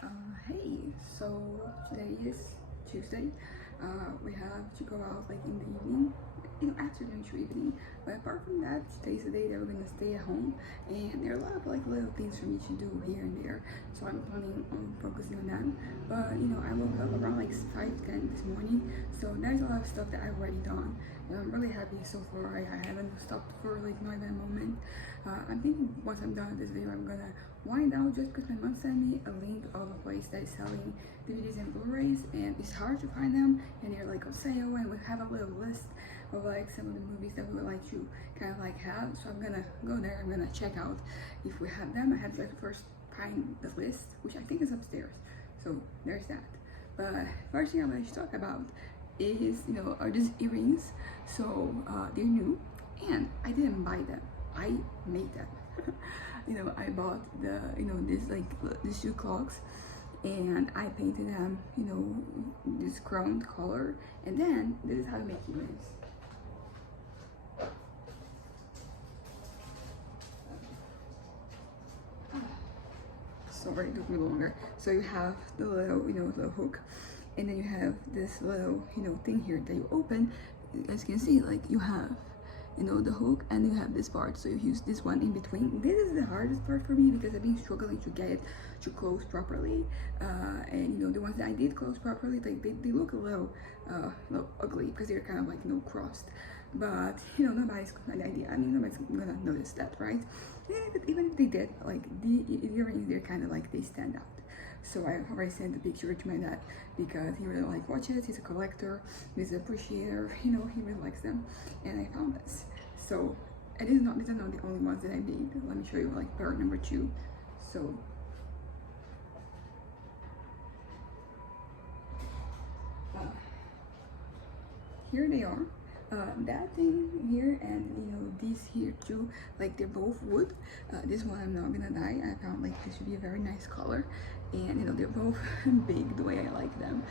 Hey, so today is Tuesday. We have to go out like in the evening, afternoon to evening. But apart from that, today's the day that we're gonna stay at home, and there are a lot of like little things for me to do here and there. So I'm planning on focusing on that. But I woke up around like 5:10 this morning, so there's a lot of stuff that I've already done, and I'm really happy so far. I haven't stopped for like not even a moment. I'm thinking once I'm done with this video, I'm gonna wind down just because my mom sent me a link of a place that is selling DVDs and Blu-rays, and it's hard to find them, and they're like on sale, and we have a little list of like some of the movies that we would like to kind of like have. So I'm gonna go there, I'm gonna check out if we have them. I have to like first find the list, which I think is upstairs. So there's that. But first thing I'm going to talk about is are these earrings. So they're new, and I didn't buy them, I made them. I bought these two clocks, and I painted them this crown color, and then this is how you make earrings. Sorry, it took me longer. So you have the little the hook, and then you have this little thing here that you open. As you can see, like you have the hook, and you have this part, so you use this one in between. This is the hardest part for me because I've been struggling to get it to close properly, and the ones that I did close properly, they look a little ugly because they're kind of like crossed, but nobody's nobody's gonna notice that, right? And even if they did, like the earrings, they're kind of like they stand out. So I already sent the picture to my dad because he really like watches. He's a collector, he's an appreciator, he really likes them, and I found this. So these are not the only ones that I made. Let me show you like pair number 2. So here they are. That thing here and these here too, like they're both wood. This one I'm not gonna dye. I found like this would be a very nice color, and they're both big the way I like them.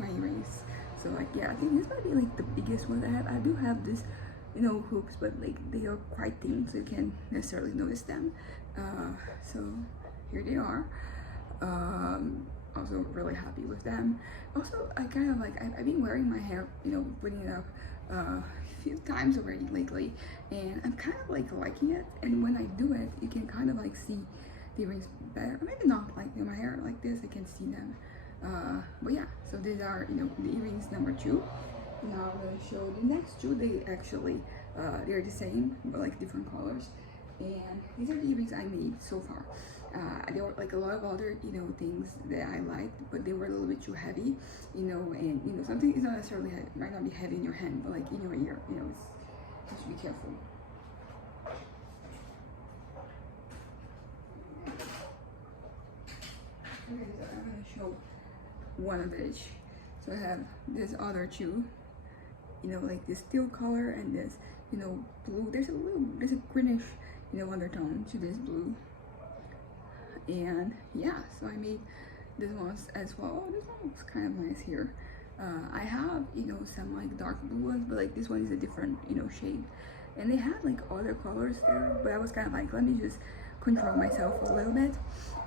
My earrings. So like yeah, I think this might be like the biggest one I have. I do have this hooks, but like they are quite thin, so you can't necessarily notice them. So here they are. Also really happy with them. Also, I kind of like I've been wearing my hair, putting it up a few times already lately, and I'm kind of like liking it. And when I do it, you can kind of like see the earrings better. Or maybe not like my hair like this, I can see them. But yeah, so these are the earrings number 2. Now I'm gonna show the next 2. They actually they're the same but like different colors, and these are the earrings I made so far. There were like a lot of other things that I liked, but they were a little bit too heavy, and something is not necessarily might not be heavy in your hand, but like in your ear, you have to be careful. Okay, so I'm gonna show one of each. So I have this other 2, like this teal color, and this blue. There's a greenish undertone to this blue. And yeah, so I made this ones as well. Oh, this one looks kind of nice here. I have some like dark blue ones, but like this one is a different shade, and they had like other colors there, but I was kind of like, let me just control myself a little bit.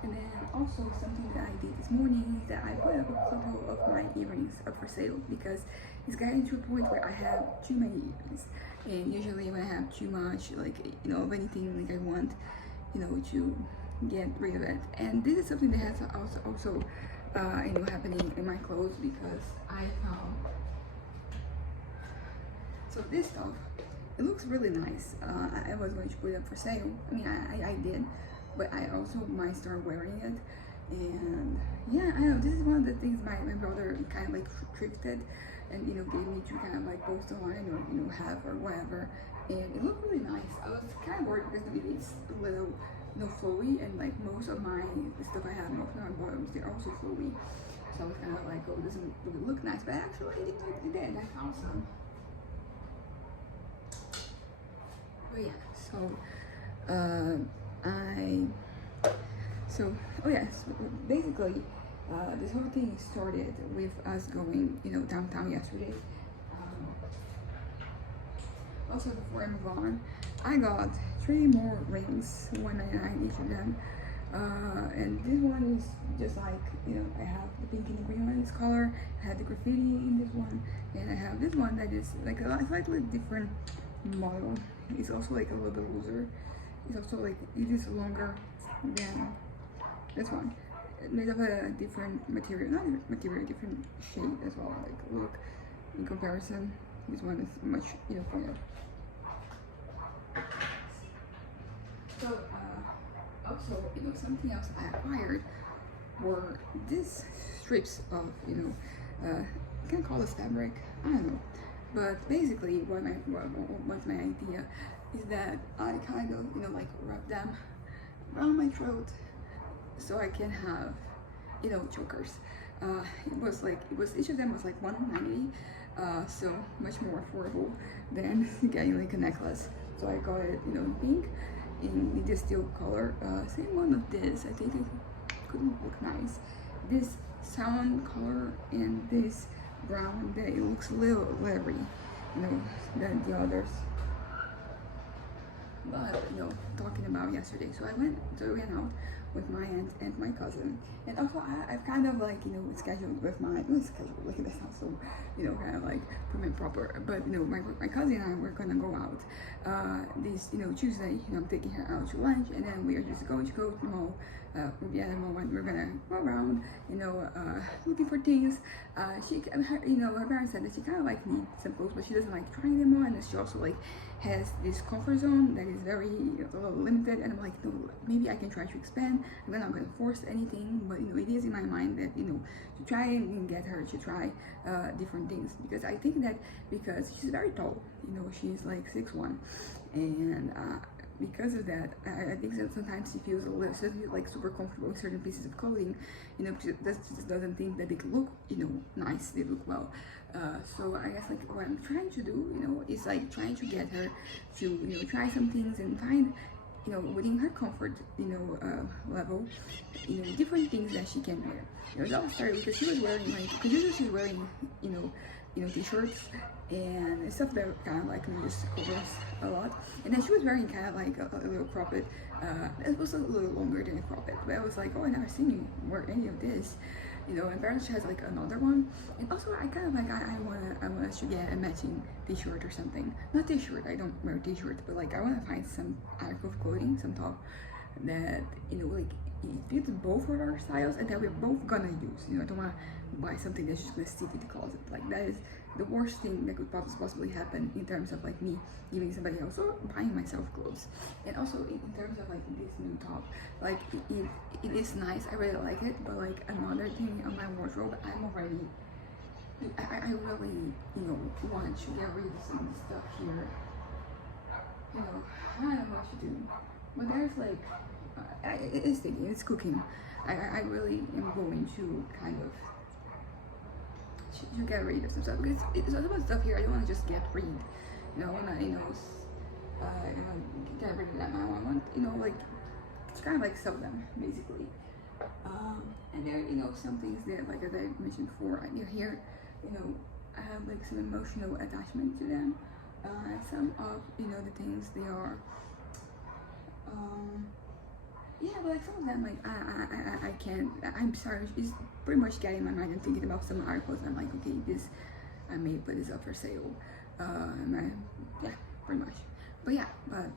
And then also something that I did this morning is that I put up a couple of my earrings up for sale because it's getting to a point where I have too many earrings, and usually when I have too much like of anything, like I want to get rid of it. And this is something that has also happening in my clothes, because I found so this stuff, it looks really nice. I was going to put it up for sale. I mean, I did, but I also might start wearing it. And yeah, I know this is one of the things my brother kind of like thrifted and gave me to kind of like post online or have or whatever, and it looked really nice. I was kind of worried because the video is a little flowy, and like most of my stuff I have, most of my bottoms, they're also flowy. So I was kind of like, oh, it doesn't really look nice, but actually it did. I found some. But yeah, basically this whole thing started with us going downtown yesterday. Also, before I move on, I got 3 more rings, $1.99 each of them. And this one is just like, you know, I have the pink and the green one in this color, I have the graffiti in this one, and I have this one that is like a slightly different model. It's also like a little bit looser. It's also like, it is longer than this one. It's made of a different material, not material, different shape as well. Like, look, in comparison, this one is much uniformer. So, also, you know, something else I acquired were these strips of, you know, you can call this fabric, I don't know. But basically, what's my idea is that I kind of, you know, like rub them around my throat so I can have, you know, chokers. Each of them was like $190, so much more affordable than getting like a necklace. So I got it, you know, in pink, in this steel color. Same one of this. I think it could look nice. This salmon color and this brown, that it looks a little leathery, you know, than the others. But, you know, talking about yesterday, so I went out with my aunt and my cousin, and also I've kind of like, you know, scheduled with my, not scheduled, like that sounds so, you know, kind of like prim and proper, but, you know, my cousin and I were gonna go out this, you know, Tuesday. You know, I'm taking her out to lunch, and then we are just going to go to the mall, and we're gonna go around, you know, looking for things. You know, her parents said that she kind of like needs some clothes, but she doesn't like trying them on, and she also like has this comfort zone that is very, you know, a little limited. And I'm like, no, maybe I can try to expand. I'm not gonna force anything, but, you know, it is in my mind that, you know, to try and get her to try different things, because I think that because she's very tall, you know, she's like 6'1", and because of that, I think that sometimes she feels like super comfortable with certain pieces of clothing, you know, she just doesn't think that they look, you know, nice, they look well. So I guess like what I'm trying to do, you know, is like trying to get her to, you know, try some things and find, you know, within her comfort, you know, level, you know, different things that she can wear. You know, it all started because she was wearing like, because usually she's wearing, you know, t-shirts and stuff that kind of like, you know, just covers a lot. And then she was wearing kind of like a little cropped. It was a little longer than a cropped, but I was like, oh, I never seen you wear any of this, you know. And apparently she has like another one. And also I kind of like, I want us to get a matching t-shirt or something. Not t-shirt, I don't wear t-shirts, but like I want to find some article of clothing, some top that, you know, like it fits both of our styles and that we're both gonna use. You know, I don't want to buy something that's just gonna sit in the closet. Like, that is the worst thing that could possibly happen in terms of like me giving somebody else or buying myself clothes. And also in terms of like this new top, like it is nice, I really like it, but like another thing on my wardrobe, I'm already, I really, you know, want to get rid of some stuff here. You know, I don't know what to do, but there's like it's thinking, it's cooking. I really am going to kind of to get rid of some stuff, because it's a lot of stuff here I don't want to just get rid. You know, I want to, you know, get rid of them. I want, you know, like, it's kind of like sell them basically. And there, you know, some things that, like as I mentioned before, they're here, you know, I have like some emotional attachment to them. Some of, you know, the things they are, yeah, but like some of them, like I can't, I'm sorry, it's pretty much getting my mind and thinking about some articles, and I'm like, okay, this, I may put this up for sale. Yeah, pretty much. But yeah, but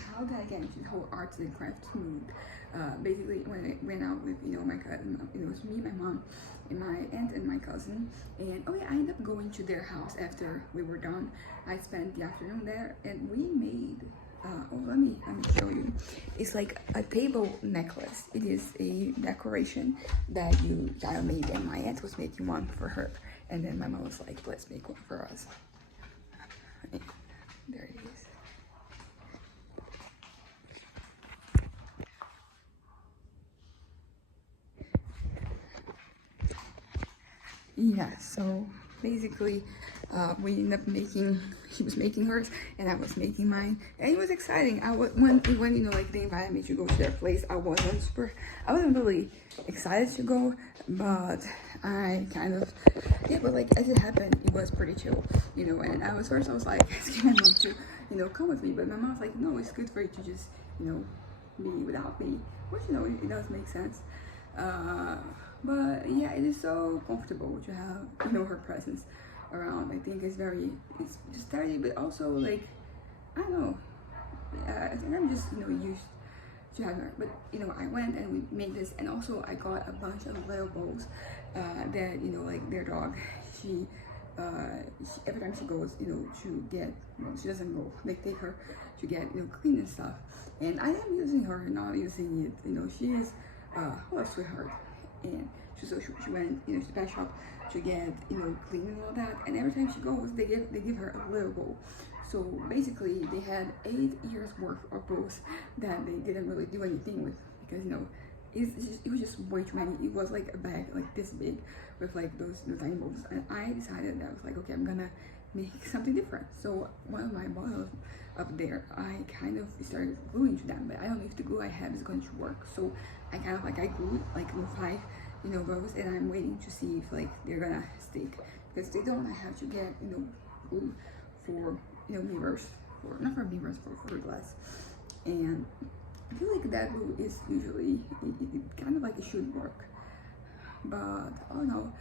how did I get into the whole arts and crafts mood? Basically, when I went out with, you know, my cousin, it was me, my mom, and my aunt and my cousin, and oh yeah, I ended up going to their house after we were done. I spent the afternoon there, and we made, oh, let me show you. It's like a table necklace. It is a decoration that I made, and my aunt was making one for her, and then my mom was like, let's make one for us. And there it is. Yeah, so basically we ended up making, she was making hers and I was making mine, and it was exciting. When you know, like they invited me to go to their place, I wasn't really excited to go, but I kind of, yeah, but like as it happened, it was pretty chill, you know. And I was like asking my mom to, you know, come with me, but my mom was like, no, it's good for you to just, you know, be without me, which, you know, it does make sense. Uh, but yeah, it is so comfortable to have, you know, her presence around. I think it's just sturdy, but also like, I don't know. I think I'm just, you know, used to have her. But you know, I went and we made this, and also I got a bunch of little bowls that, you know, like their dog, she, every time she goes, you know, to get, well, she doesn't go, they take her to get, you know, clean and stuff. And I am using her, not using it. You know, she is a sweetheart, and she went, you know, to the pet shop to get, you know, clean and all that. And every time she goes, they give her a little bowl. So basically, they had 8 years worth of bowls that they didn't really do anything with, because, you know, it was just way too many. It was like a bag like this big with like those tiny bowls. And I decided that I was like, okay, I'm gonna make something different. So one of my bottles up there, I kind of started gluing to them, but I don't know if the glue I have is going to work. So I kind of like, I glued like 5, you know, bows, and I'm waiting to see if like they're gonna stick. Because they don't, I have to get, you know, glue for, you know, mirrors, for not for mirrors, for glass. And I feel like that glue is usually, it kind of like it should work, but oh no.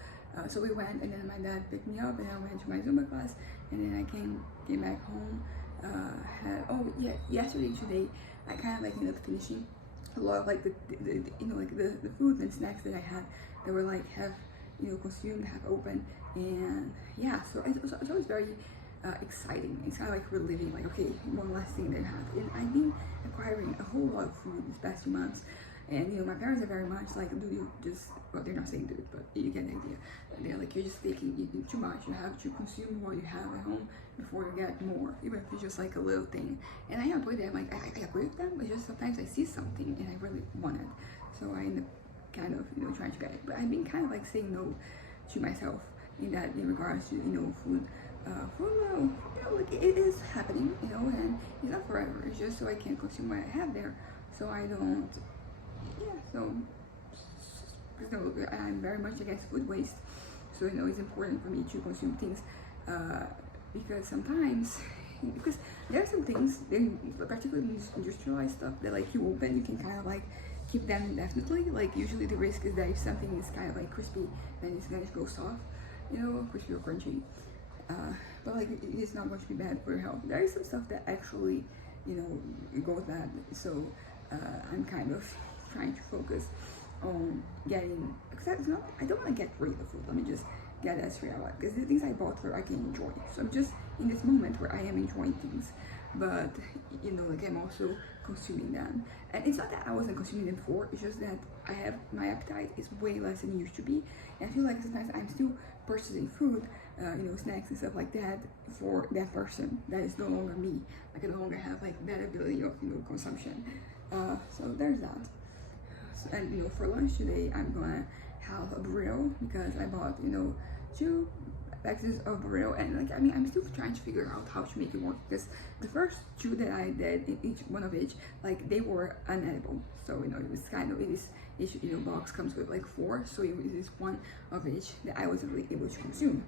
So we went, and then my dad picked me up, and I went to my Zumba class, and then I came back home. Oh yeah, yesterday, today, I kind of like ended up finishing a lot of like the you know, like the food and snacks that I had that were like half, you know, consumed, half open. And yeah, so it's always very exciting. It's kind of like reliving, like, okay, one last thing they have. And I've been acquiring a whole lot of food these past 2 months. And you know, my parents are very much like, do you just, well, they're not saying do it, but you get the idea. They're like, you're just taking, you do too much. You have to consume what you have at home before you get more, even if it's just like a little thing. And I agree with them, like, I agree with them, but just sometimes I see something and I really want it. So I end up kind of, you know, trying to get it. But I've been kind of like saying no to myself in that, in regards to, you know, food. You know, like, it is happening, you know, and it's not forever. It's just so I can consume what I have there, so I don't. Yeah, so you know, I'm very much against food waste. So you know, it's important for me to consume things, because sometimes, because there are some things, particularly industrialized stuff, that like you open, you can kind of like keep them indefinitely. Like usually the risk is that if something is kind of like crispy, then it's gonna go soft, you know, crispy or crunchy. But like it is not going to be bad for your health. There is some stuff that actually, you know, goes bad. So I'm kind of trying to focus on getting, because it's not, I don't want to get rid of food. Let me just get that straight out, because the things I bought for I can enjoy. So I'm just in this moment where I am enjoying things, but you know, like I'm also consuming them. And it's not that I wasn't consuming them before, it's just that I have, my appetite is way less than it used to be. And I feel like sometimes I'm still purchasing food, you know, snacks and stuff like that for that person that is no longer me. Like I no longer have like that ability of, you know, consumption. So there's that. And you know, for lunch today, I'm gonna have a burrito, because I bought, you know, 2 packages of burrito, and like, I mean, I'm still trying to figure out how to make it work, because the first 2 that I did, in each one of each, like they were unedible. So you know, it was kind of, each, you know, box comes with like 4, so it is one of each that I wasn't really able to consume.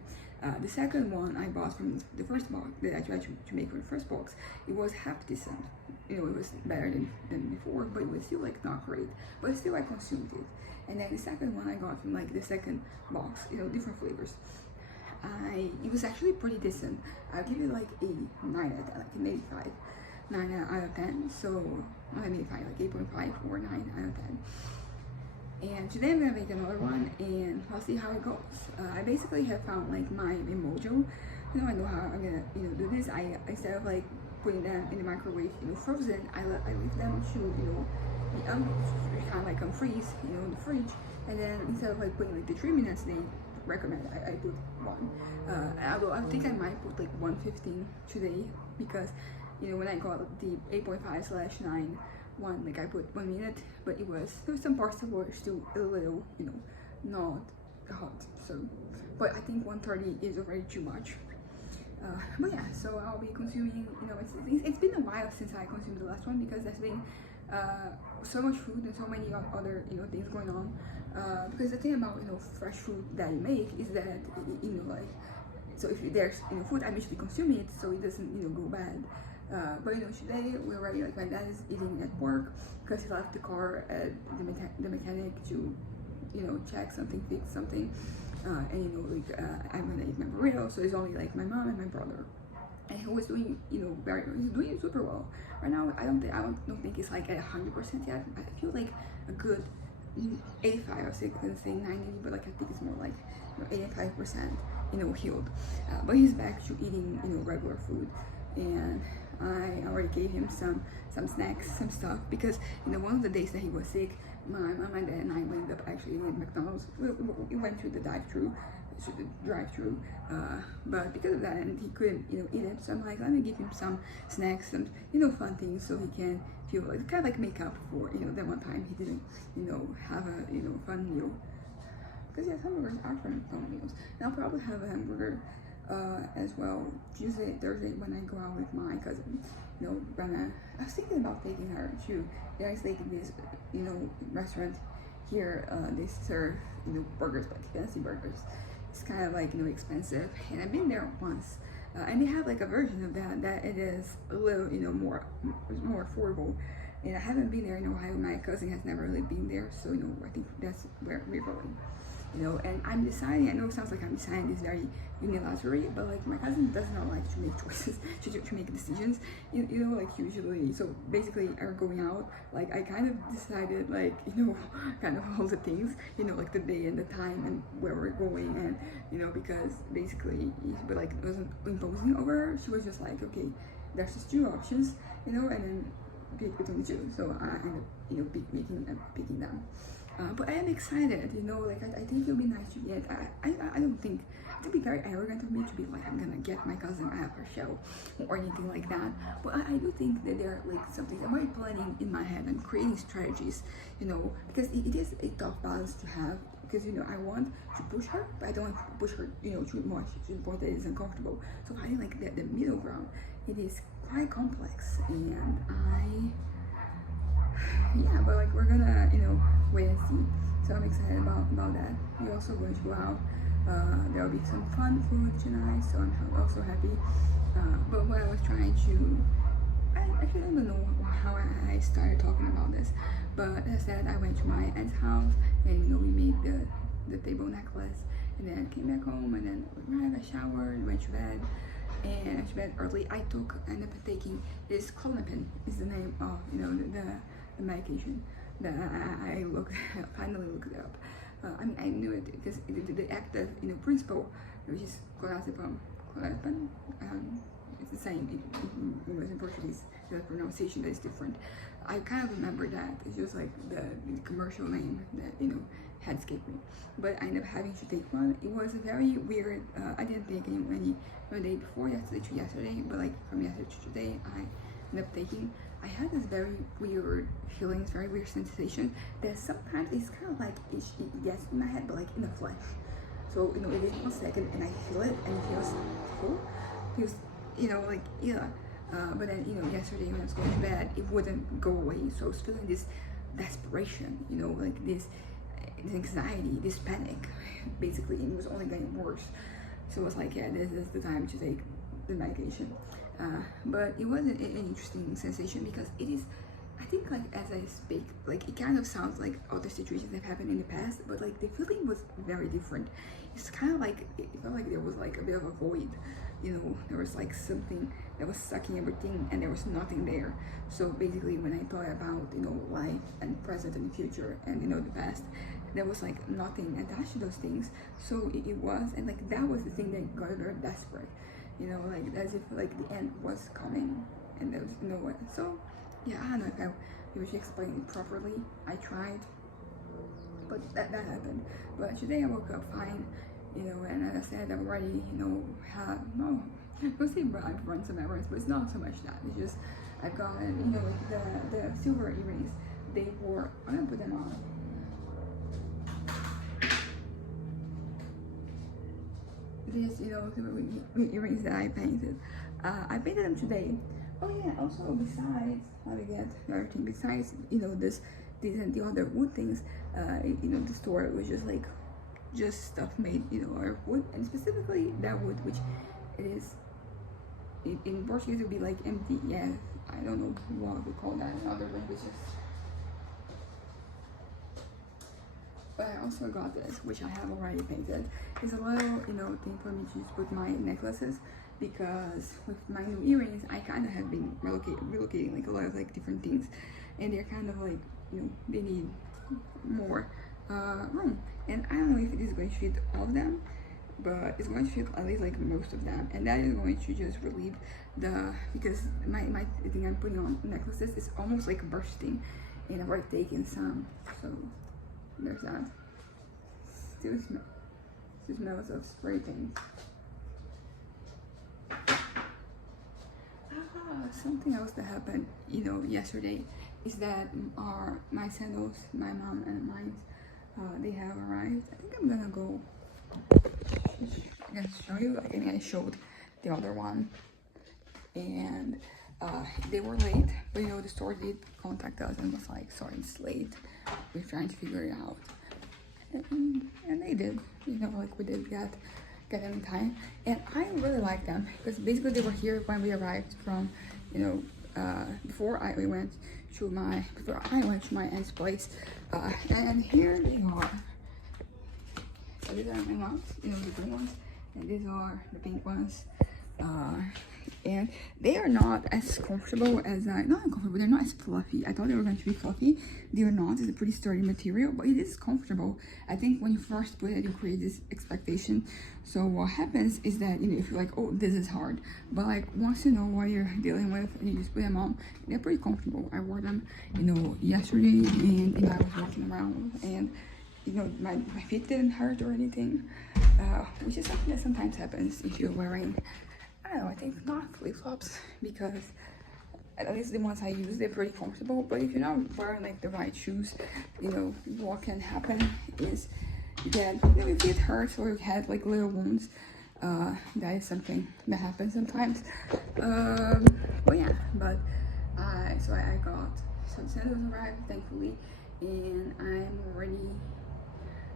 The second one I bought from the first box that I tried to make from the first box, it was half decent. You know, it was better than before, but it was still like not great. But still, I consumed it. And then the second one I got from like the second box, you know, different flavors. It was actually pretty decent. I'll give it like a 9 out of 10, like an 85, 9 out of 10. So not an 85, like 8.5 or 9 out of 10. And today I'm gonna make another one, and I'll see how it goes. I basically have found like my mojo. You know, I know how I'm gonna, you know, do this. I, instead of like putting them in the microwave, you know, frozen, I leave them to, you know, be kind of like unfreeze, you know, in the fridge. And then instead of like putting like the 3 minutes, they recommend I put 1. I think I might put like 1:15 today, because you know, when I got the 8.5/9 one, like I put 1 minute, but there was some parts that were still a little, you know, not hot. So, but I think 1:30 is already too much. But yeah, so I'll be consuming, you know, it's been a while since I consumed the last one, because there's been so much food and so many other, you know, things going on. Because the thing about, you know, fresh food that you make is that, you know, like, so if there's, you know, food, I'm usually consuming it so it doesn't, you know, go bad. But you know, today we're already, like, my dad is eating at work, because he left the car at the mechanic to check something, fix something, and I'm gonna eat my burrito. So it's only like my mom and my brother, and he was doing he's doing super well right now. I don't think it's like at 100% yet. I feel like a good 85. I was gonna say 90, but like I think it's more like 85% healed. But he's back to eating regular food, and I already gave him some snacks, some stuff, because one of the days that he was sick, my mom and dad and I went up actually at McDonald's. We went to the drive-through, but because of that, and he couldn't eat it, so I'm like, let me give him some snacks, some fun things, so he can feel like kind of like make up for that one time he didn't have a fun meal. Because yes, hamburgers are fun meals, and I'll probably have a hamburger as well Tuesday, Thursday when I go out with my cousin. I was thinking about taking her to, there's like this restaurant here. They serve burgers, like fancy burgers. It's kind of like expensive, and I've been there once, and they have like a version of that it is a little more affordable. And I haven't been there in a while. My cousin has never really been there, so I think that's where we're going. And I'm deciding, I know it sounds like I'm deciding this very unilaterally, but like my cousin does not like to make choices, to make decisions, like usually. So basically, are going out, like I kind of decided, like, kind of all the things, like the day and the time and where we're going, and, because basically, but like it wasn't imposing over her. She was just like, okay, there's just two options, and then pick between the two. So I ended up, picking them. But I am excited, like I think it'll be nice to get, I don't think, it would be very arrogant of me to be like, I'm gonna get my cousin out of her show or anything like that. But I do think that there are like something, I'm already planning in my head and creating strategies, because it is a tough balance to have, because I want to push her, but I don't want to push her, too much to the point that it's uncomfortable. So finding like the middle ground, it is quite complex, and yeah, but like we're gonna wait and see. So I'm excited about that. We're also going to go out. There will be some fun food tonight, so I'm also happy. But what I was trying to, I actually don't know how I started talking about this, but as I said, I went to my aunt's house, and we made the table necklace, and then came back home, and then arrived, I showered, went to bed. And I went to bed early. I ended up taking this Clonopin, is the name of the medication that I finally looked it up. I mean, I knew it because the active principle, which is clonazepam. It's the same in English and Portuguese. The pronunciation that is different. I kind of remember that. It's just like the commercial name that had escaped me. But I ended up having to take one. It was a very weird. I didn't take any one day before yesterday, but like from yesterday to today, I ended up taking. I had this very weird feeling, this very weird sensation that sometimes it's kind of like it gets in my head, but like in the flesh. So it is 1 second, and I feel it, and it feels full. Feels like yeah. But then yesterday when I was going to bed, it wouldn't go away. So I was feeling this desperation, like this anxiety, this panic, basically, and it was only getting worse. So I was like, yeah, this is the time to take the medication. But it was an interesting sensation because it is, I think, like as I speak, like it kind of sounds like other situations that have happened in the past, but like the feeling was very different. It's kind of like, it felt like there was like a bit of a void, there was like something that was sucking everything and there was nothing there. So basically when I thought about, life and present and future and, the past, there was like nothing attached to those things. So it was, and like that was the thing that got very desperate, like as if like the end was coming and there was no way. So yeah, I don't know if I should explain it properly. I tried, but that happened. But today I woke up fine, and as I said, I've already, had, no, we'll see, I've run some errands, but it's not so much that. It's just, I've gotten, like the silver earrings, I'm gonna put them on. These, silver earrings that I painted. I painted them today. Oh yeah, also besides, how to get everything, besides, these and the other wood things, the store was just stuff made, out of wood, and specifically that wood, which it is, in Portuguese it would be like empty, yeah, I don't know what we call that in other languages. But I also got this, which I have already painted. It's a little, thing for me to just put my necklaces, because with my new earrings, I kind of have been relocating like a lot of like different things, and they're kind of like, they need more room. And I don't know if it is going to fit all of them, but it's going to fit at least like most of them, and that is going to just relieve because my thing I'm putting on necklaces is almost like bursting, and I've already taken some, so there's that. Still smells of spray paint. Something else that happened, yesterday, is that my sandals, my mom and mine, they have arrived. I think I'm gonna go. I can show you. Like, I showed the other one, and they were late. But the store did contact us and was like, "Sorry, it's late. We're trying to figure it out." And they did. Like we did get them in time, and I really like them because basically they were here when we arrived from, before I went to my aunt's place, and here they are. So these are my nuts, the green ones, and these are the pink ones. And they are not as comfortable as not uncomfortable, they're not as fluffy. I thought they were going to be fluffy. They are not. It's a pretty sturdy material, but it is comfortable. I think when you first put it, you create this expectation. So what happens is that, if you're like, oh, this is hard, but like once you know what you're dealing with and you just put them on, they're pretty comfortable. I wore them, yesterday, and I was walking around, and my feet didn't hurt or anything, which is something that sometimes happens if you're wearing, I don't know, I think not flip-flops, because at least the ones I use, they're pretty comfortable. But if you're not wearing like the right shoes, what can happen is that your feet hurt, or you had like little wounds. That is something that happens sometimes. But yeah, I got some sandals arrived, thankfully, and I'm ready.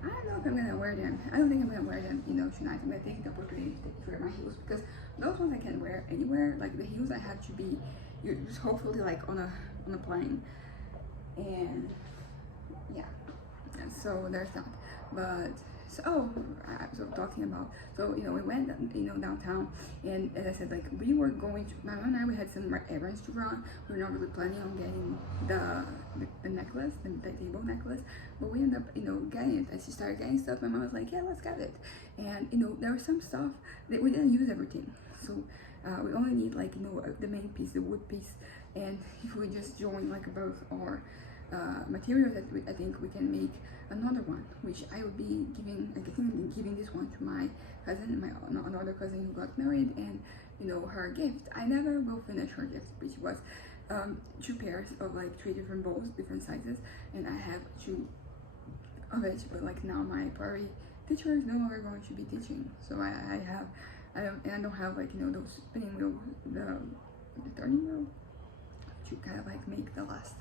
I don't know if I'm gonna wear them. I don't think I'm gonna wear them, tonight. I'm gonna take the opportunity to wear my heels, because those ones I can wear anywhere. Like the heels, I have to be, just hopefully like on a plane, and yeah. So there's that. But talking about, we went downtown, and as I said, like we were going to, my mom and I, we had some errands to run. We were not really planning on getting the necklace, the table necklace, but we ended up getting it. As she started getting stuff, my mom was like, yeah, let's get it. And there was some stuff that we didn't use everything, so we only need like the main piece, the wood piece. And if we just join like both our materials, that I think we can make another one, which I would be giving this one to my cousin, another cousin who got married, and her gift. I never will finish her gift, which was 2 pairs of like 3 different bowls, different sizes, and I have 2 of it. But like now my priority teacher is no longer going to be teaching, so I don't have like those spinning wheel, the turning wheel, to kind of like make the last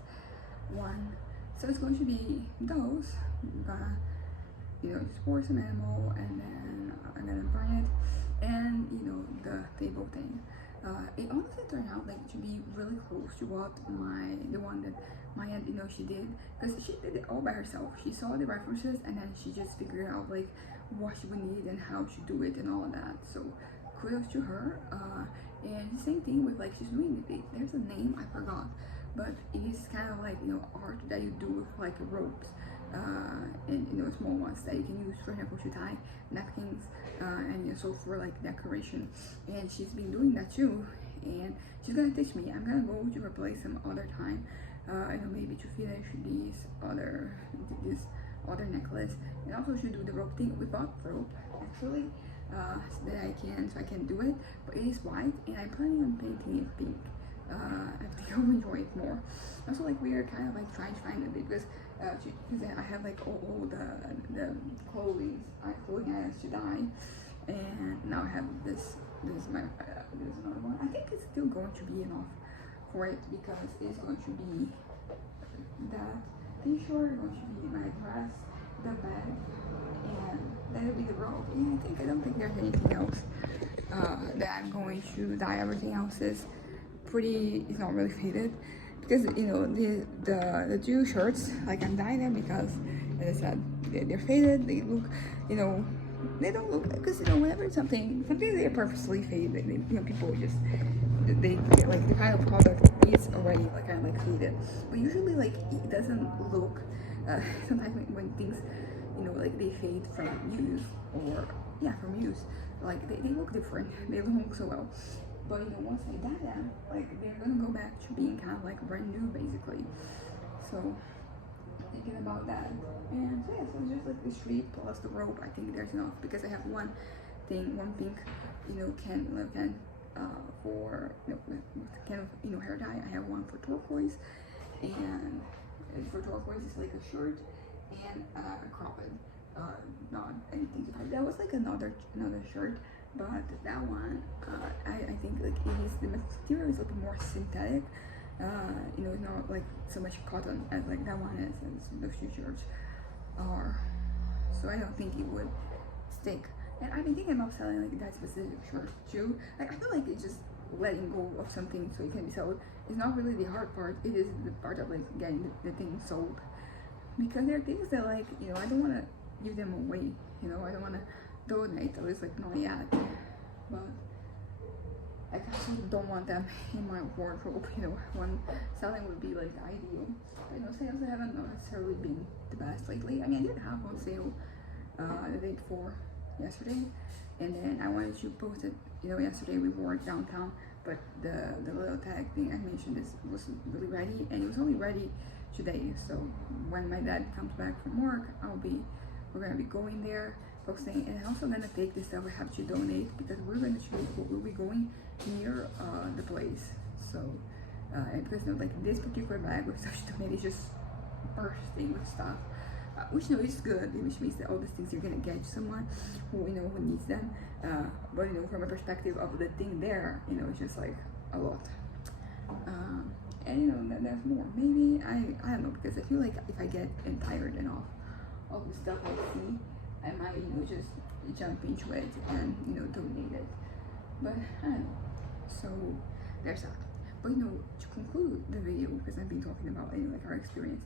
one. So it's going to be those. I'm gonna just pour some animal, and then I'm gonna burn it, and the table thing. It honestly turned out like to be really close to what the one that my aunt she did, because she did it all by herself. She saw the references, and then she just figured out like what she would need and how to do it and all of that. So kudos to her. And the same thing with like she's doing it. There's a name I forgot, but it is kind of like art that you do with like ropes, and small ones that you can use, for example, to tie napkins, and so for like decoration. And she's been doing that too, and she's gonna teach me. I'm gonna go to her place some other time, maybe to finish this other necklace, and also to do the rope thing. We bought rope actually, so that I can do it, but it is white, and I'm planning on painting it pink. I think I'll enjoy it more. Also, like we are kind of like trying to find it, because I have like all the clothing items to dye, and now I have this another one. I think it's still going to be enough for it, because it's going to be that t-shirt, going to be my dress, the bag, and that'll be the robe. Yeah, I don't think there's anything else that I'm going to dye. Everything else is it's not really faded, because the 2 shirts, like I'm dyeing them because, as I said, they're faded. They look, you know, they don't look, because you know whenever something they're purposely faded. You know, people just they like the kind of product is already like kind of like faded, but usually like it doesn't look. Sometimes when things, you know, like they fade from use, or yeah, from use, like they look different. They don't look so well. But you know, once I dye them, like they're gonna go back to being kind of like brand new, basically. So thinking about that, and so yeah, so it's just like the street plus the robe. I think there's enough because I have one pink, you know, can for you know, with kind of, you know, hair dye. I have one for turquoise, and for turquoise it's like a shirt and a cropped, not anything too hard. That was like another shirt, but that one, I think like it is, the material is a little more synthetic. You know, it's not like so much cotton as like that one is, and those two shirts are. So I don't think it would stick. And I've been thinking about selling like that specific shirt too. Like I feel like it's just letting go of something so it can be sold. It's not really the hard part. It is the part of like getting the thing sold. Because there are things that, like, you know, I don't want to give them away. You know, I don't want to donate. At least like not yet. But I also don't want them in my wardrobe. You know, one selling would be like ideal. But, you know, sales haven't necessarily been the best lately. I mean, I did have one sale the day before yesterday, and then I wanted to post it, you know, yesterday. We wore it downtown, but the little tag thing I mentioned wasn't really ready, and it was only ready today. So when my dad comes back from work, we're gonna be going there, posting, and I'm also gonna take the stuff I have to donate, because we'll be going near the place. So and because, you know, like this particular bag with stuff to donate is just bursting with stuff. Which, you know, is good, which means that all these things you're gonna get to someone who, you know, who needs them. But you know, from a perspective of the thing there, you know, it's just like a lot. And you know, there's more. Maybe I don't know, because I feel like if I get tired enough of the stuff I see, I might, you know, just jump into it and, you know, donate it. But I don't know. So there's that. But you know, to conclude the video, because I've been talking about, you know, like our experience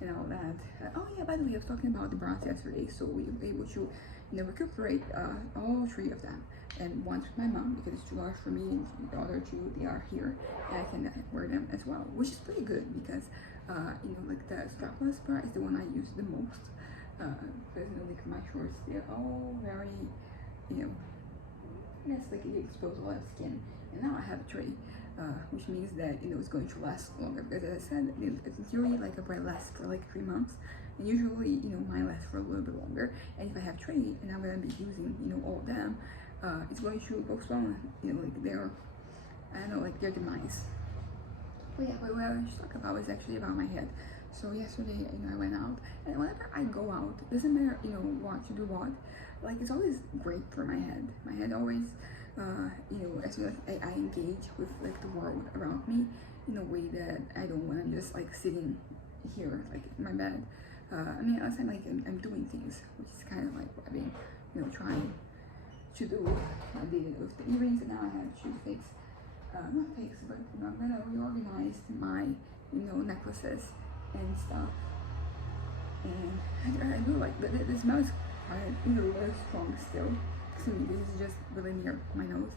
and all that. Oh yeah, by the way, I was talking about the bras yesterday, so we were able to, you know, recuperate all three of them, and once with my mom because it's too large for me, and the other two, they are here, and I can wear them as well, which is pretty good because you know, like the strapless bra is the one I use the most, because you know, like my shorts, they're all very, you know, I guess like it exposed a lot of skin, and now I have a tray. Which means that, you know, it's going to last longer, because as I said, in theory, like a bra lasts for like 3 months, and usually, you know, mine lasts for a little bit longer. And if I have tray and I'm gonna be using, you know, all of them, it's going to postpone, you know, like their, I don't know, like their demise. But yeah, what I should talk about is actually about my head. So yesterday, you know, I went out, and whenever I go out, doesn't matter, you know, what to do what, like it's always great for my head. My head always, you know, as soon as I engage with like the world around me in a way that I don't want to just like sitting here like in my bed. I mean, unless I'm like I'm doing things, which is kind of like what I've been, you know, trying to do. I did it with the earrings, and now I have to fix, not fix, but you know, I'm gonna reorganize my, you know, necklaces and stuff. And I do like the smell is quite, you know, very strong still. To me, this is just really near my nose,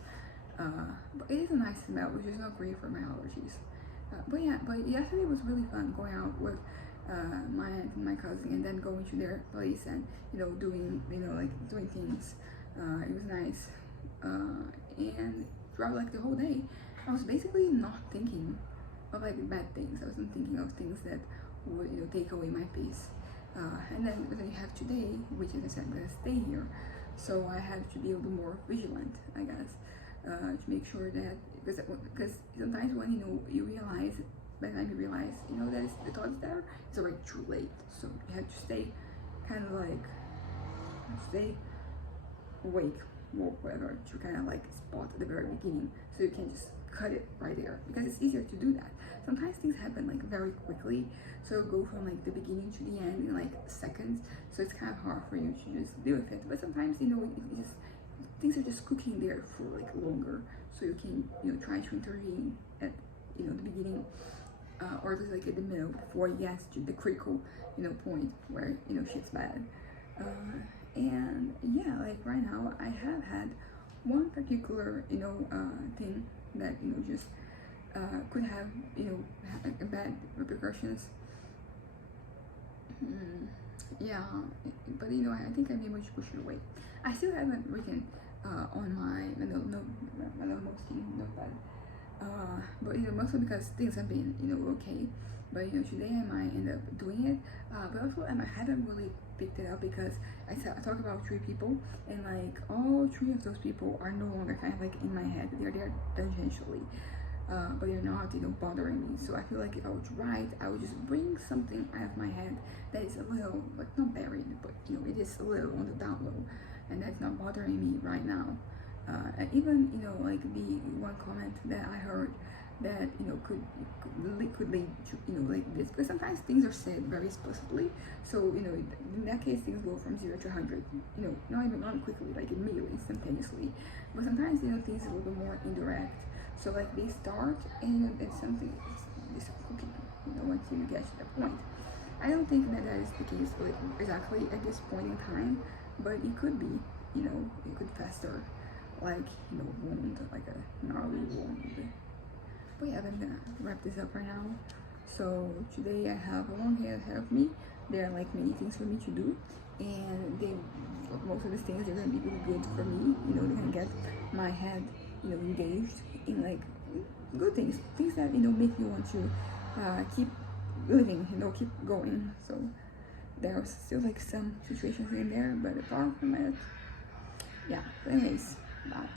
but it is a nice smell, which is not great for my allergies. But yeah, but yesterday was really fun going out with my aunt and my cousin, and then going to their place and, you know, doing, you know, like doing things. It was nice, and throughout like the whole day, I was basically not thinking of like bad things. I wasn't thinking of things that would, you know, take away my peace. And then you have today, which, as I said, I'm gonna stay here. So I had to be a little more vigilant, I guess, to make sure that, because sometimes when, you know, you realize, by the time you realize, you know, that the thought is there, it's already too late. So you have to stay kind of like, stay awake or whatever, to kind of like spot at the very beginning, so you can just cut it right there, because it's easier to do that. Sometimes things happen like very quickly, so go from like the beginning to the end in like seconds, so it's kind of hard for you to just deal with it. But sometimes, you know, it just, things are just cooking there for like longer, so you can, you know, try to intervene at, you know, the beginning, or just like at the middle, before it gets to the critical, you know, point where, you know, shit's bad. And yeah, like right now I have had one particular thing that just could have a bad repercussions. Mm, yeah, but I think I'm able to push it away. I still haven't written on my my most notepad, but mostly because things have been okay. But today I might end up doing it, but also I haven't really picked it up because I talk about 3 people, and like all 3 of those people are no longer kind of like in my head. They're there tangentially, but they're not bothering me. So I feel like if I would write, I would just bring something out of my head that is a little like not buried, but it is a little on the down low, and that's not bothering me right now. And even like the one comment that I heard that could lead to like this, because sometimes things are said very explicitly. So in that case things go from 0 to 100, not quickly, like immediately, instantaneously. But sometimes things are a little bit more indirect. So like they start and it's something, it's cooking, until you get to that point. I don't think that is the case like exactly at this point in time, but it could be. It could fester like wound, like a gnarly wound. But yeah, I'm gonna wrap this up right now. So today I have a long day ahead of me. There are like many things for me to do, and most of these things are gonna be really good for me. They're gonna get my head engaged in like good things that make me want to keep living, keep going. So there's still like some situations in there, but apart from it, yeah. But anyways, bye.